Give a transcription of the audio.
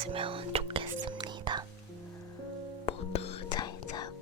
있으면 좋겠습니다. 모두 잘 자고